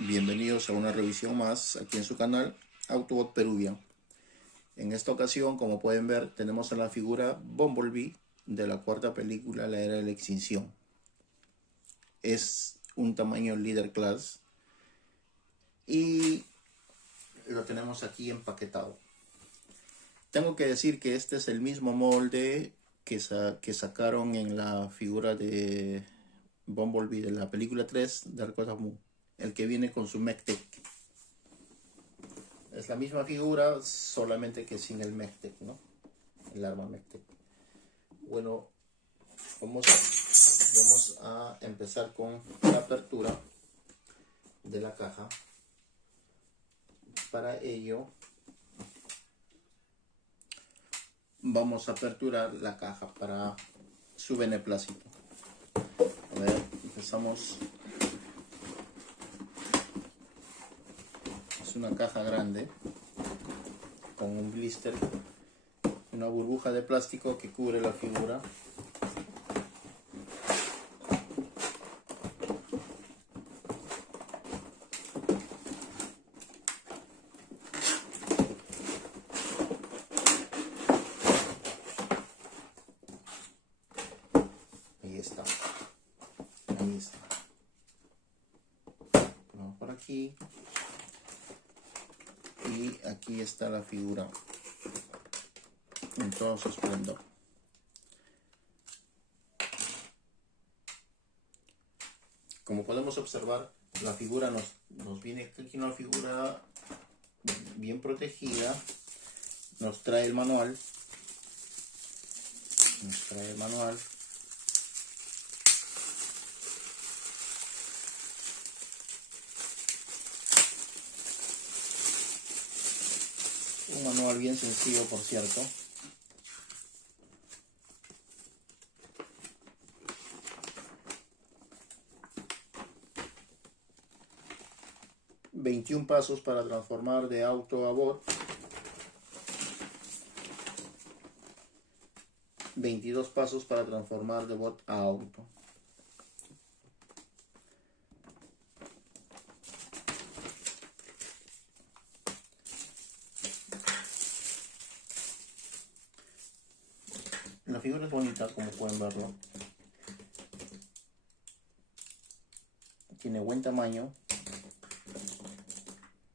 Bienvenidos a una revisión más aquí en su canal Autobot Peruvian. En esta ocasión, como pueden ver, tenemos a la figura Bumblebee de la cuarta película La Era de la Extinción. Es un tamaño Leader Class y lo tenemos aquí empaquetado. Tengo que decir que este es el mismo molde que sacaron en la figura de Bumblebee de la película 3 de Dark Moon, el que viene con su Mech-Tek. Es la misma figura, solamente que sin el Mech-Tek, ¿no? El arma Mech-Tek. Bueno, vamos a empezar con la apertura de la caja. Para ello, vamos a aperturar la caja para su beneplácito. A ver, empezamos. Es una caja grande con un blister, una burbuja de plástico que cubre la figura. Ahí está. Ahí está. Vamos por aquí. Y aquí está la figura en todo su esplendor. Como podemos observar, la figura nos viene aquí una figura bien protegida. Nos trae el manual. Un manual bien sencillo, por cierto. ...21 pasos para transformar de auto a bot. 22 pasos para transformar de bot a auto. La figura es bonita, como pueden verlo. Tiene buen tamaño.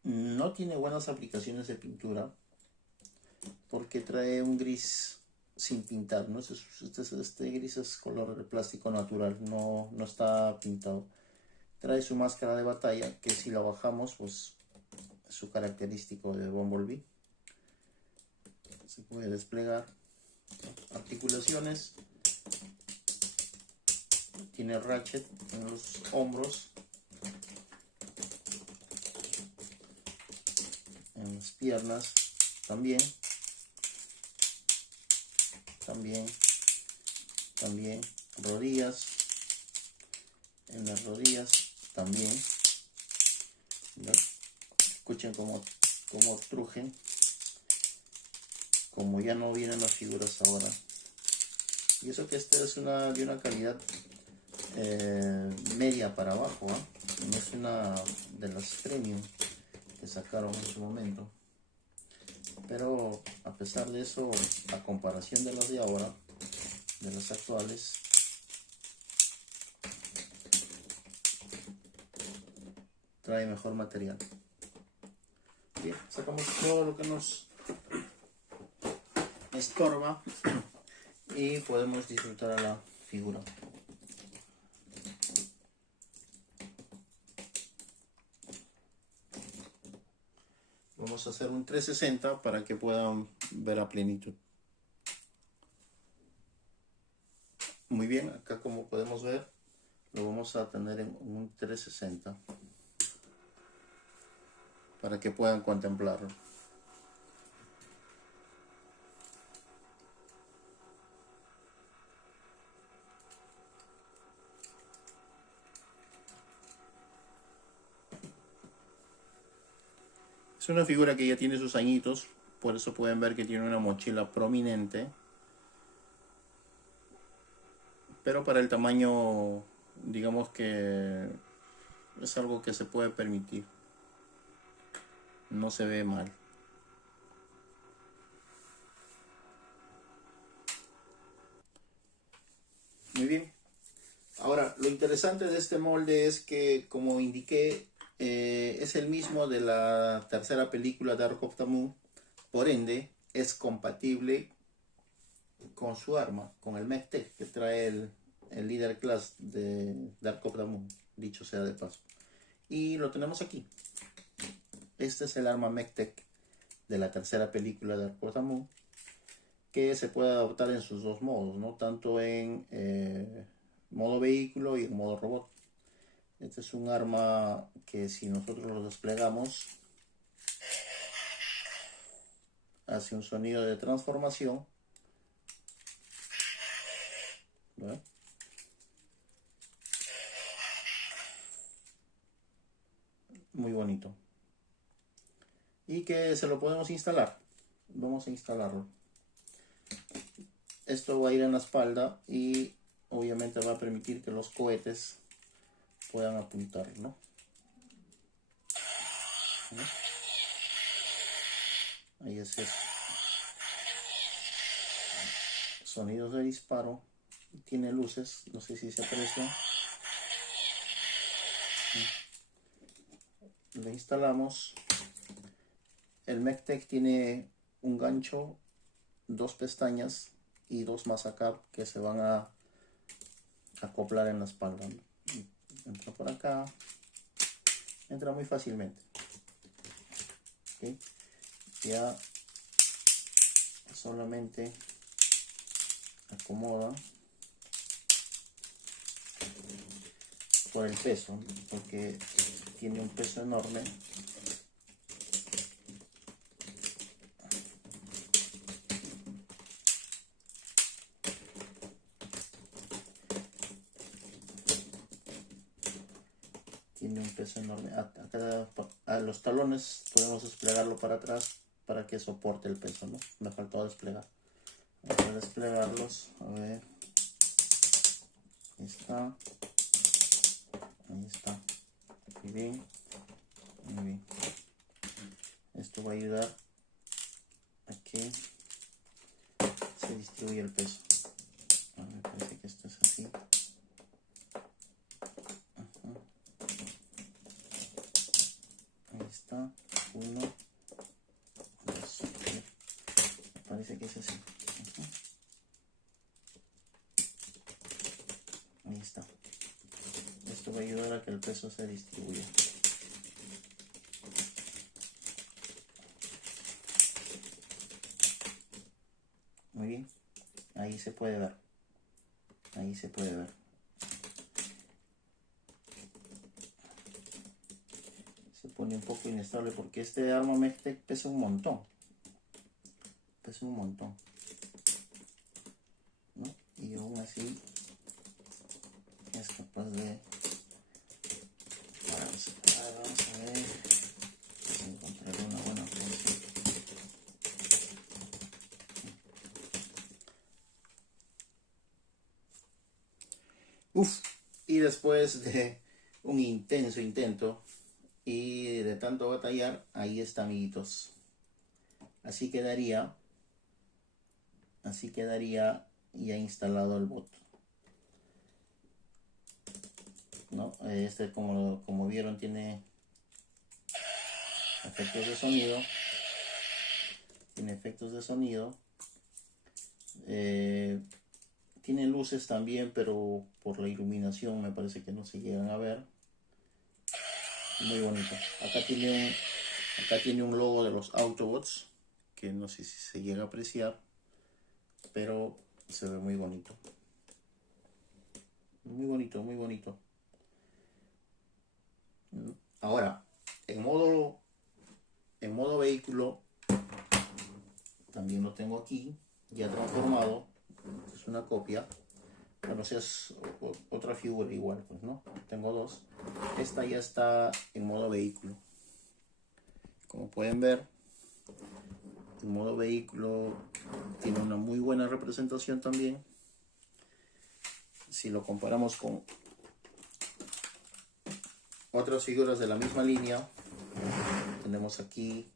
No tiene buenas aplicaciones de pintura porque trae un gris sin pintar, ¿no? Este gris es color de plástico natural, no está pintado. Trae su máscara de batalla, que si la bajamos, pues es su característico de Bumblebee. Se puede desplegar. Articulaciones. Tiene ratchet en los hombros, en las piernas también, rodillas, en las rodillas también. Escuchen cómo trujen, como ya no vienen las figuras ahora. Y eso que este es de una calidad media para abajo, ¿eh? No es una de las premium que sacaron en su momento, pero a pesar de eso, a comparación de las de ahora, de las actuales, trae mejor material. Bien, sacamos todo lo que nos estorba y podemos disfrutar a la figura. Vamos a hacer un 360 para que puedan ver a plenitud. Muy bien, acá como podemos ver, lo vamos a tener en un 360 para que puedan contemplarlo. Es una figura que ya tiene sus añitos, por eso pueden ver que tiene una mochila prominente. Pero para el tamaño, digamos que Es algo que se puede permitir. No se ve mal. Muy bien. Ahora, lo interesante de este molde es que, como indiqué, es el mismo de la tercera película Dark of the Moon. Por ende, es compatible con su arma, con el Mech-Tech que trae el Leader Class de Dark of the Moon, dicho sea de paso. Y lo tenemos aquí. Este es el arma Mech-Tech de la tercera película de Dark of the Moon, que se puede adoptar en sus dos modos, ¿no? Tanto en modo vehículo y en modo robot. Este es un arma que, si nosotros lo desplegamos, hace un sonido de transformación, ¿no? Muy bonito, y que se lo podemos instalar. Vamos a instalarlo. Esto va a ir en la espalda y obviamente va a permitir que los cohetes puedan apuntar, ¿no? Ahí es eso. Sonidos de disparo. Tiene luces, no sé si se aprecian. Lo instalamos. El Mech-Tech tiene un gancho, dos pestañas y dos más acá que se van a acoplar en la espalda, ¿no? Entra por acá, entra muy fácilmente. ¿Okay? Ya solamente acomoda por el peso, ¿no? Porque tiene un peso enorme. Tiene un peso enorme. A los talones podemos desplegarlo para atrás para que soporte el peso, ¿no? Me faltó desplegar. Vamos a desplegarlos. A ver. Ahí está. Ahí está. Muy bien. Muy bien. Esto va a ayudar a que se distribuya el peso. A ver, parece que esto es así. Ahí está. 1, 2. Parece que es así. Ahí está. Esto va a ayudar a que el peso se distribuya. Muy bien. Ahí se puede ver. Ahí se puede ver. Se pone un poco inestable porque este arma Mech-Tech pesa un montón. Pesa un montón, ¿no? Y aún así es capaz de... Vamos a ver. Encontrar una buena posición. Y después de un intenso intento y de tanto batallar, ahí está, amiguitos. Así quedaría ya instalado el bot, ¿no? Este, como vieron, tiene efectos de sonido. Tiene luces también, pero por la iluminación me parece que no se llegan a ver. Muy bonito. Acá tiene un logo de los Autobots, que no sé si se llega a apreciar, pero se ve muy bonito. Muy bonito, muy bonito. Ahora, en modo vehículo, también lo tengo aquí, ya transformado. Es una copia. Bueno, si es otra figura igual, pues, ¿no? Tengo dos. Esta ya está en modo vehículo. Como pueden ver, el modo vehículo tiene una muy buena representación también. Si lo comparamos con Otras figuras de la misma línea. Tenemos aquí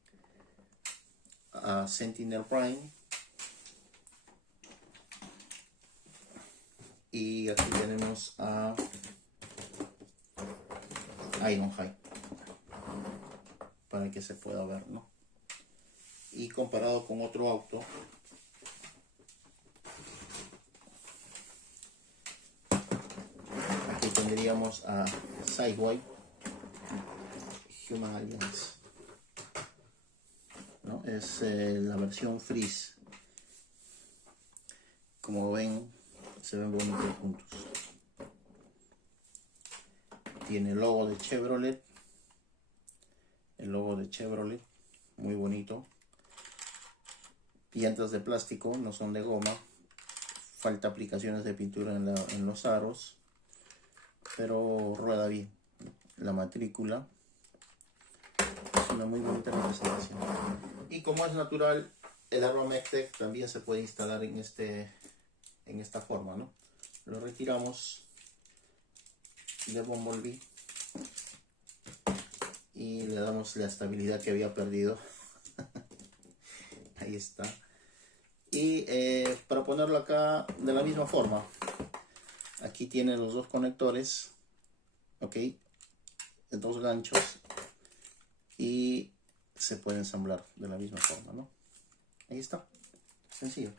a Sentinel Prime. Y aquí tenemos a Ironhide, para que se pueda ver, ¿no? Y comparado con otro auto, aquí tendríamos a Sideway Human Alliance, ¿no? Es la versión Freeze. Como ven, se ven bonitos juntos. Tiene el logo de Chevrolet. El logo de Chevrolet, muy bonito. Llantas de plástico, no son de goma. Falta aplicaciones de pintura en los aros, pero rueda bien. La matrícula es una muy bonita representación. Y como es natural, el arma Mech-Tech también se puede instalar en esta forma, ¿no? Lo retiramos de Bumblebee y le damos la estabilidad que había perdido. Ahí está. Y para ponerlo acá de la misma forma, aquí tiene los dos conectores, ok, dos ganchos, y se puede ensamblar de la misma forma, ¿no? Ahí está, sencillo.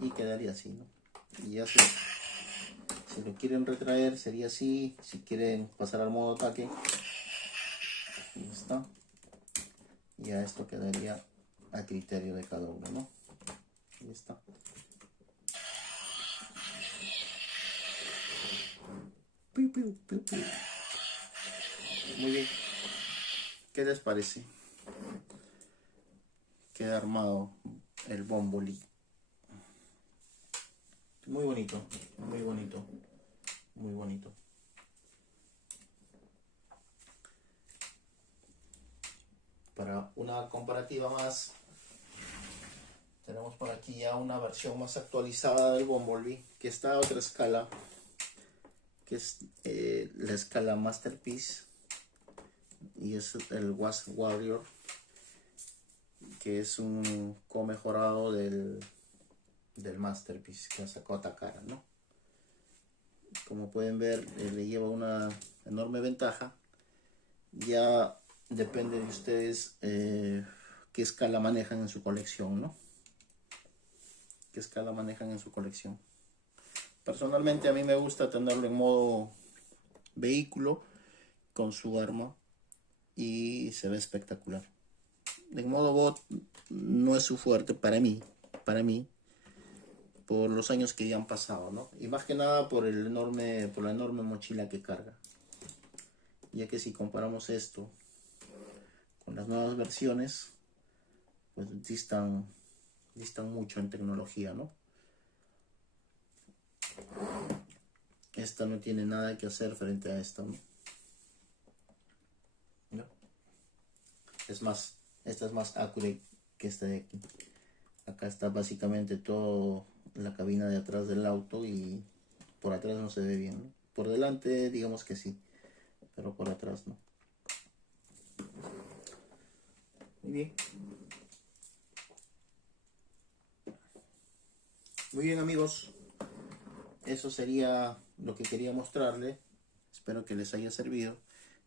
Y quedaría así, ¿no? Y ya si lo quieren retraer sería así. Si quieren pasar al modo ataque, ahí está. Ya esto quedaría a criterio de cada uno, ¿no? Ahí está. Piu, piu, piu, piu. Muy bien. ¿Qué les parece? Queda armado el Bumblebee. Muy bonito, muy bonito, muy bonito. Para una comparativa más, tenemos por aquí ya una versión más actualizada del Bumblebee, que está a otra escala, que es la escala Masterpiece, y es el Wasp Warrior, que es un co-mejorado del Masterpiece que sacó Takara, ¿no? Como pueden ver, le lleva una enorme ventaja. Ya depende de ustedes qué escala manejan en su colección, ¿no? ¿Qué escala manejan en su colección? Personalmente a mí me gusta tenerlo en modo vehículo con su arma y se ve espectacular. En modo bot no es su fuerte para mí, por los años que ya han pasado, ¿no? Y más que nada por la enorme mochila que carga. Ya que si comparamos esto con las nuevas versiones, pues distan mucho en tecnología, ¿no? Esta no tiene nada que hacer frente a esta, ¿no? ¿No? Es más, esta es más accurate que esta de aquí. Acá está básicamente todo la cabina de atrás del auto y por atrás no se ve bien, ¿no? Por delante digamos que sí, pero por atrás no. Muy bien. Muy bien, amigos. Eso sería lo que quería mostrarle. Espero que les haya servido.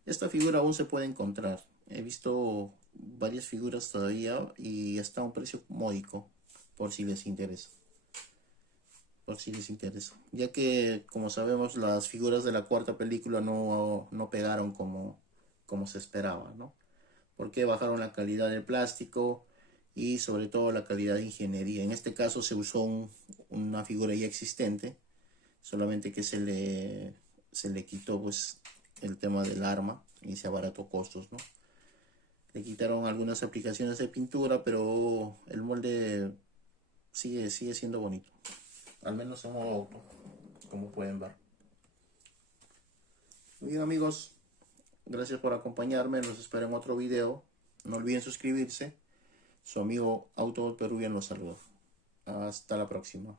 Esta figura aún se puede encontrar. He visto varias figuras todavía y está a un precio módico, por si les interesa. Ya que, como sabemos, las figuras de la cuarta película no pegaron como se esperaba, ¿no? Porque bajaron la calidad del plástico y sobre todo la calidad de ingeniería. En este caso se usó una figura ya existente, solamente que se le quitó pues el tema del arma y se abarató costos, ¿no? Le quitaron algunas aplicaciones de pintura, pero el molde sigue siendo bonito, al menos en modo auto, como pueden ver. Muy bien, amigos, gracias por acompañarme. Los espero en otro video. No olviden suscribirse. Su amigo Autobot Peruvian los saluda. Hasta la próxima.